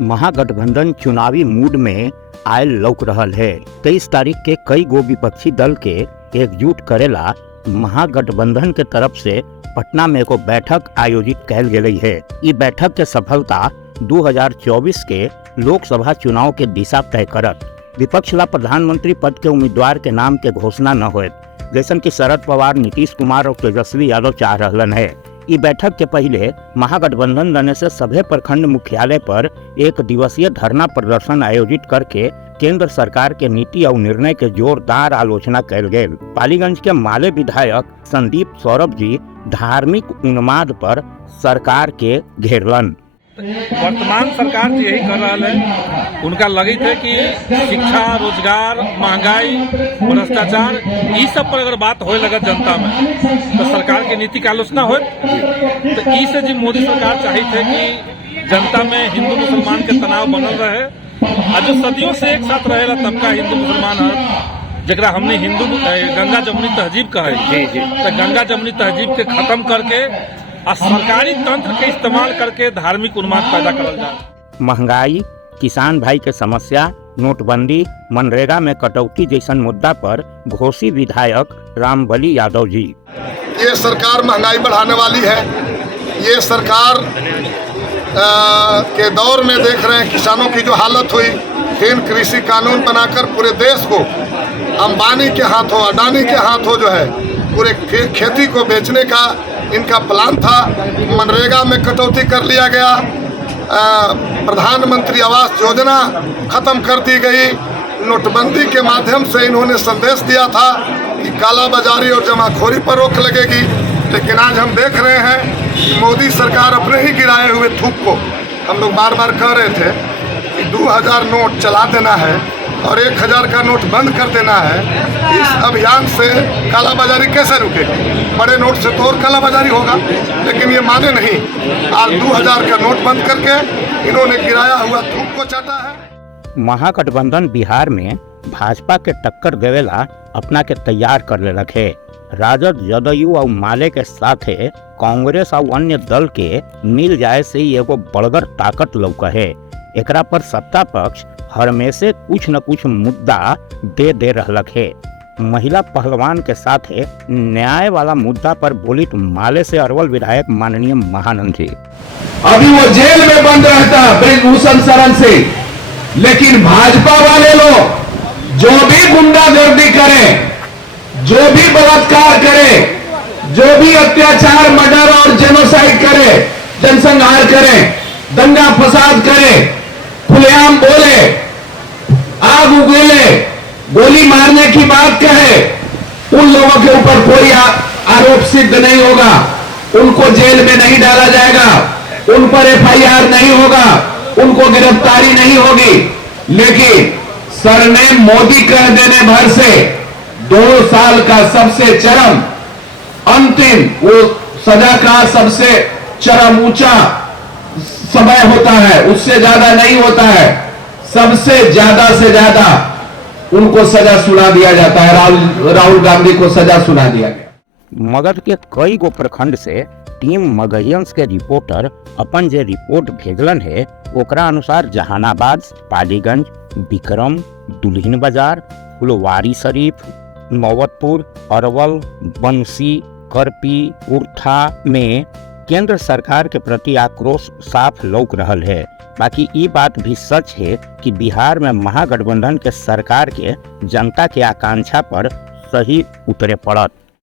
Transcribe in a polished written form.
महागठबंधन चुनावी मूड में आयल लौक रहल है। 23 तारीख के कई गो विपक्षी दल के एकजुट करेला महागठबंधन के तरफ से पटना में एगो बैठक आयोजित कैल गेलई है। ई बैठक के सफलता 2024 के लोकसभा चुनाव के दिशा तय करत। विपक्ष ला प्रधानमंत्री पद के उम्मीदवार के नाम के घोषणा न होए, जैसन कि शरद पवार, नीतीश कुमार और तेजस्वी यादव चाह रहलन है। ई बैठक के पहले महागठबंधन दने से सभे प्रखंड मुख्यालय पर एक दिवसीय धरना प्रदर्शन आयोजित करके केंद्र सरकार के नीति और निर्णय के जोरदार आलोचना कैल गेल। पालीगंज के माले विधायक संदीप सौरभ जी धार्मिक उन्माद पर सरकार के घेरलन। वर्तमान सरकार यही कर रहा है। उनका लगी थे कि शिक्षा, रोजगार, महंगाई, भ्रष्टाचार, ये सब पर अगर बात होए लगा जनता में तो सरकार की नीति का आलोचना हो। तो इसे जी मोदी सरकार चाही थे कि जनता में हिंदू मुसलमान के तनाव बनल रहे और जो सदियों से एक साथ रहेला तबका हिंदू मुसलमान है, जरा हमने हिंदू गंगा जमुनी तहजीब कहे, तो गंगा जमुनी तहजीब के खत्म करके और सरकारी तंत्र के इस्तेमाल करके धार्मिक उन्माद पैदा करल जाए। महंगाई, किसान भाई के समस्या, नोटबंदी, मनरेगा में कटौती जैसन मुद्दा पर घोषी विधायक रामबली यादव जी। ये सरकार महंगाई बढ़ाने वाली है। ये सरकार के दौर में देख रहे हैं किसानों की जो हालत हुई। 3 कृषि कानून बनाकर पूरे देश को अंबानी के हाथों, अडानी के हाथों जो है पूरे खेती को बेचने का इनका प्लान था। मनरेगा में कटौती कर लिया गया। प्रधानमंत्री आवास योजना खत्म कर दी गई। नोटबंदी के माध्यम से इन्होंने संदेश दिया था कि कालाबाजारी और जमाखोरी पर रोक लगेगी, लेकिन आज हम देख रहे हैं कि मोदी सरकार अपने ही गिराए हुए थूक को, हम लोग बार बार कह रहे थे कि 2000 नोट चला देना है और 1000 का नोट बंद कर देना है। इस अभियान से कालाबाजारी कैसे रुकेगी? बड़े नोट से तो और कालाबाजारी होगा, लेकिन ये माने नहीं। आज 2000 का नोट बंद करके इन्होंने गिराया हुआ थूक को चाटा है। महागठबंधन बिहार में भाजपा के टक्कर देवेला अपना के तैयार कर ले रखे। राजद, जदयू और माले के साथ कांग्रेस और अन्य दल के मिल जाए से एगो बड़गर ताकत लौका है। एकरा पर सत्ता पक्ष हमेशा कुछ न कुछ मुद्दा दे रहलक है। महिला पहलवान के साथ न्याय वाला मुद्दा पर बोली तो माले से अरवल विधायक माननीय महानंद जी। अभी वो जेल में बंद रहता ब्रिजभूषण शरण से, लेकिन भाजपा वाले लोग जो भी गुंडागर्दी करें, जो भी बलात्कार करे, जो भी अत्याचार, मर्डर और जेनोसाइड करे, जनसंहार करे, दंगा फसाद करे, खुलेआम बोले, आग उगले, गोली मारने की बात कहे, उन लोगों के ऊपर कोई आरोप सिद्ध नहीं होगा। उनको जेल में नहीं डाला जाएगा, उन पर एफआईआर नहीं होगा, उनको गिरफ्तारी नहीं होगी। लेकिन सरनेम मोदी कह देने भर से 2 साल का सबसे चरम अंतिम वो सजा का सबसे चरम ऊंचा समय होता है, उससे ज्यादा नहीं होता है। सबसे ज्यादा से ज्यादा उनको सजा सुना दिया जाता है। राहुल गांधी को सजा सुना दिया गया। मगध के कई गो प्रखंड से टीम मगहियंस के रिपोर्टर अपन जे रिपोर्ट भेजलन है, ओकरा अनुसार जहानाबाद, पालीगंज, विक्रम, दुल्हिन बाजार, फुलवारी शरीफ, नौबतपुर, अरवल, बंसी, करपी, उर्था में केंद्र सरकार के प्रति आक्रोश साफ लौक रहल है। बाकी ये बात भी सच है कि बिहार में महागठबंधन के सरकार के जनता के आकांक्षा पर सही उतरे पड़त।